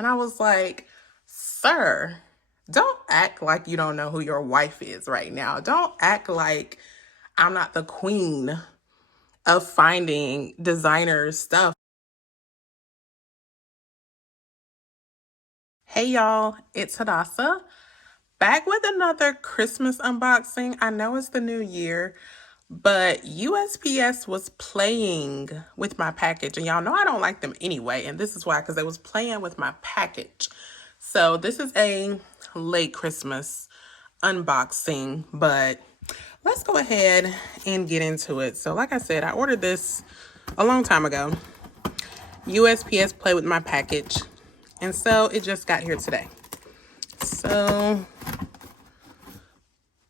And I was like, sir, don't act like you don't know who your wife is right now. Don't act like I'm not the queen of finding designer stuff. Hey y'all, it's Hadassah, back with another Christmas unboxing. I know it's the new year, but USPS was playing with my package, and y'all know I don't like them anyway, and this is why, because they was playing with my package. So this is a late Christmas unboxing, but let's go ahead and get into it. So like I said, I ordered this a long time ago. USPS played with my package, and so it just got here today. So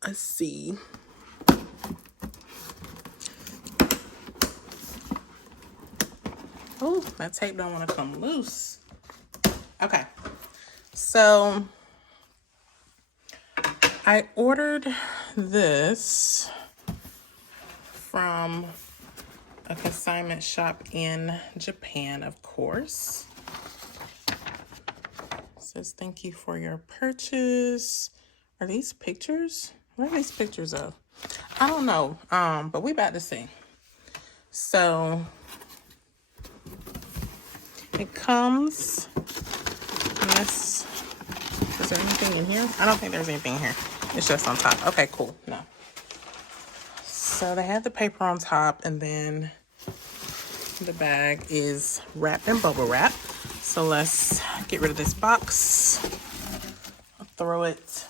let's see. Oh, that tape don't want to come loose. Okay, so I ordered this from a consignment shop in Japan, of course. It says, thank you for your purchase. Are these pictures? What are these pictures of? I don't know, but we about to see. So it comes in this. Is there anything in here? I don't think there's anything in here. It's just on top. Okay, cool. No. So they have the paper on top, and then the bag is wrapped in bubble wrap. So let's get rid of this box. I'll throw it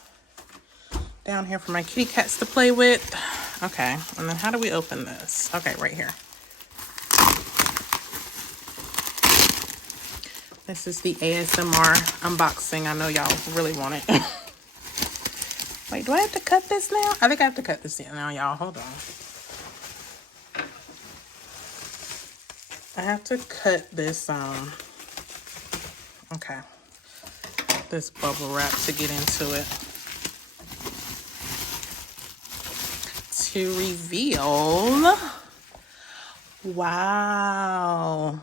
down here for my kitty cats to play with. Okay, and then how do we open this? Okay, right here. This is the ASMR unboxing. I know y'all really want it. Wait, do I have to cut this now? I think I have to cut this now, y'all. Hold on. I have to cut this, okay, this bubble wrap to get into it. To reveal, wow.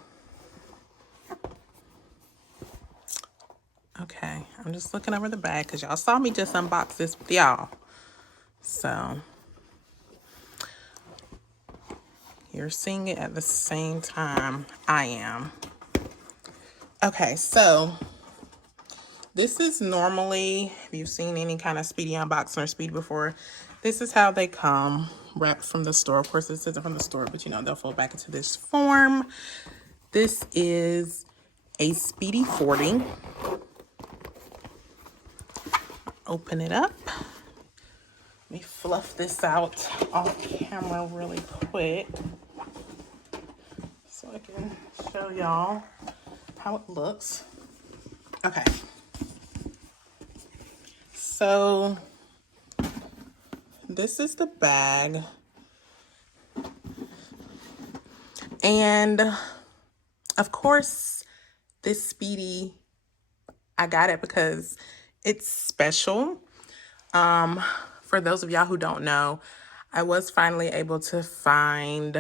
Okay, I'm just looking over the bag because y'all saw me just unbox this with y'all. So you're seeing it at the same time I am. Okay, so this is normally, if you've seen any kind of Speedy unboxing or Speedy before, this is how they come wrapped from the store. Of course, this isn't from the store, but you know, they'll fold back into this form. This is a Speedy 40. Open it up. Let me fluff this out off camera really quick so I can show y'all how it looks. Okay. So this is the bag. And of course, this Speedy, I got it because it's special. For those of y'all who don't know, I was finally able to find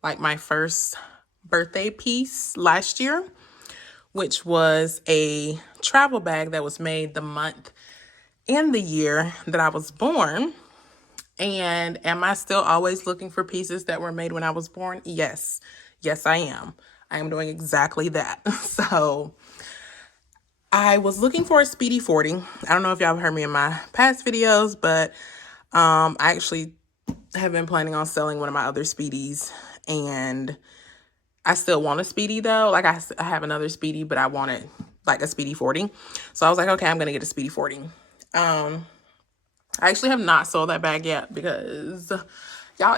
like my first birthday piece last year, which was a travel bag that was made the month and the year that I was born. And am I still always looking for pieces that were made when I was born? Yes. Yes, I am. I am doing exactly that. So I was looking for a Speedy 40. I don't know if y'all have heard me in my past videos, but I actually have been planning on selling one of my other Speedies, and I still want a Speedy though. Like I have another Speedy, but I wanted like a Speedy 40. So I was like, okay, I'm going to get a Speedy 40. I actually have not sold that bag yet because y'all,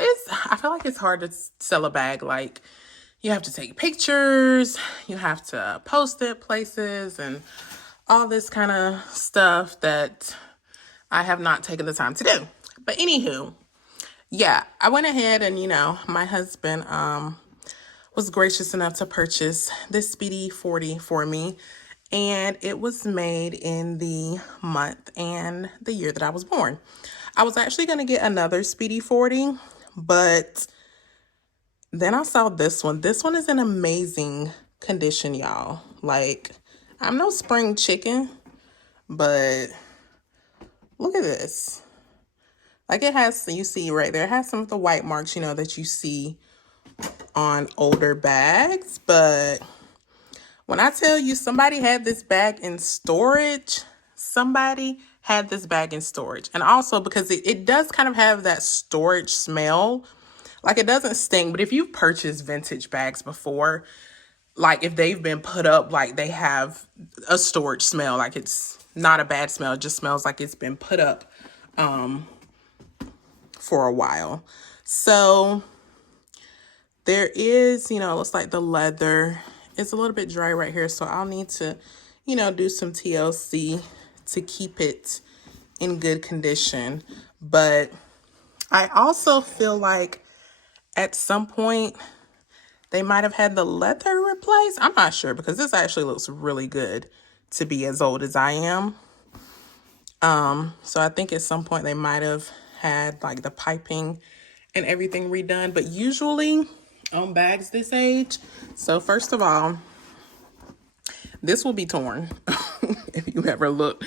I feel like it's hard to sell a bag. Like you have to take pictures, you have to post it places and all this kind of stuff that I have not taken the time to do. But anywho, yeah, I went ahead and, you know, my husband was gracious enough to purchase this Speedy 40 for me. And it was made in the month and the year that I was born. I was actually going to get another Speedy 40, but then I saw this one. This one is in amazing condition, y'all. Like, I'm no spring chicken, but look at this. Like it has, you see right there, it has some of the white marks, you know, that you see on older bags. But when I tell you somebody had this bag in storage, somebody had this bag in storage. And also because it does kind of have that storage smell. Like it doesn't stink, but if you've purchased vintage bags before, like if they've been put up, like they have a storage smell, like it's not a bad smell, it just smells like it's been put up for a while. So there is, you know, it looks like the leather is a little bit dry right here. So I'll need to, you know, do some TLC to keep it in good condition. But I also feel like at some point they might have had the leather replaced. I'm not sure because this actually looks really good to be as old as I am. So I think at some point they might have had like the piping and everything redone. But usually on bags this age, so first of all, this will be torn. If you ever look,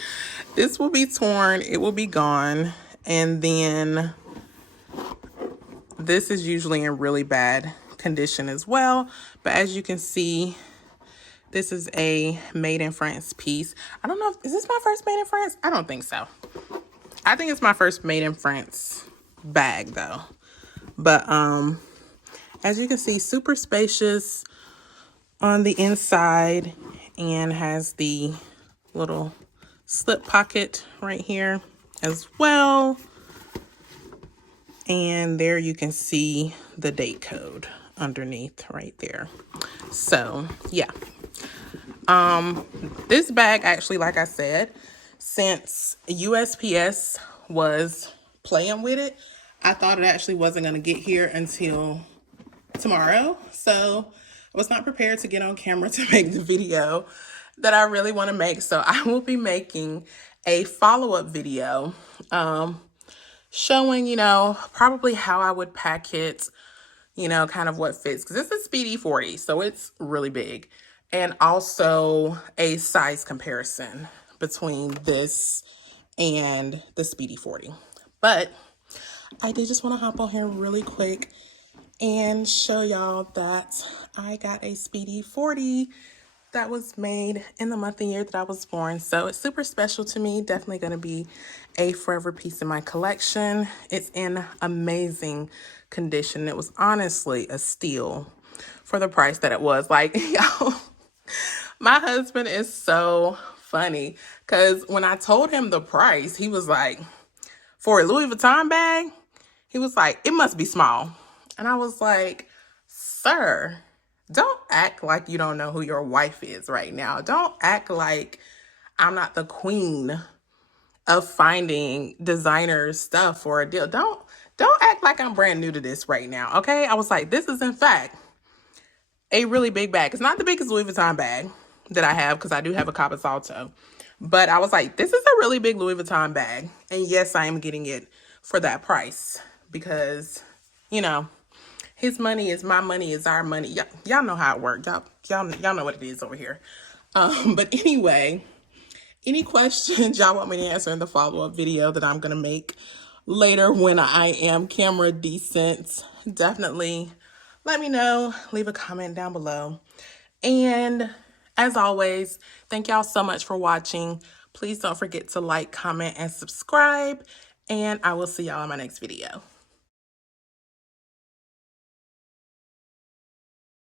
this will be torn, it will be gone. And then this is usually in really bad condition as well. But as you can see, this is a made in France piece. I don't know, is this my first made in France? I don't think so. I think it's my first made in France bag though. But as you can see, super spacious on the inside and has the little slip pocket right here as well. And there you can see the date code underneath right there. So yeah. This bag actually, like I said, since USPS was playing with it, I thought it actually wasn't going to get here until tomorrow. So I was not prepared to get on camera to make the video that I really want to make. So I will be making a follow-up video showing, you know, probably how I would pack it, you know, kind of what fits. Because it's a Speedy 40, so it's really big. And also a size comparison between this and the Speedy 40. But I did just want to hop on here really quick and show y'all that I got a Speedy 40 that was made in the month and year that I was born. So it's super special to me. Definitely going to be a forever piece in my collection. It's in amazing condition. It was honestly a steal for the price that it was. Like, y'all, my husband is so funny because when I told him the price, he was like, for a Louis Vuitton bag, he was like, it must be small. And I was like, sir, don't act like you don't know who your wife is right now. Don't act like I'm not the queen of finding designer stuff for a deal. Don't act like I'm brand new to this right now, okay? I was like, this is in fact a really big bag. It's not the biggest Louis Vuitton bag that I have because I do have a Cabo Salto. But I was like, this is a really big Louis Vuitton bag. And yes, I am getting it for that price because, you know, his money is my money is our money. Y'all know how it works. Y'all know what it is over here. But anyway, any questions y'all want me to answer in the follow-up video that I'm going to make later when I am camera decent, definitely let me know. Leave a comment down below. And as always, thank y'all so much for watching. Please don't forget to like, comment, and subscribe. And I will see y'all in my next video.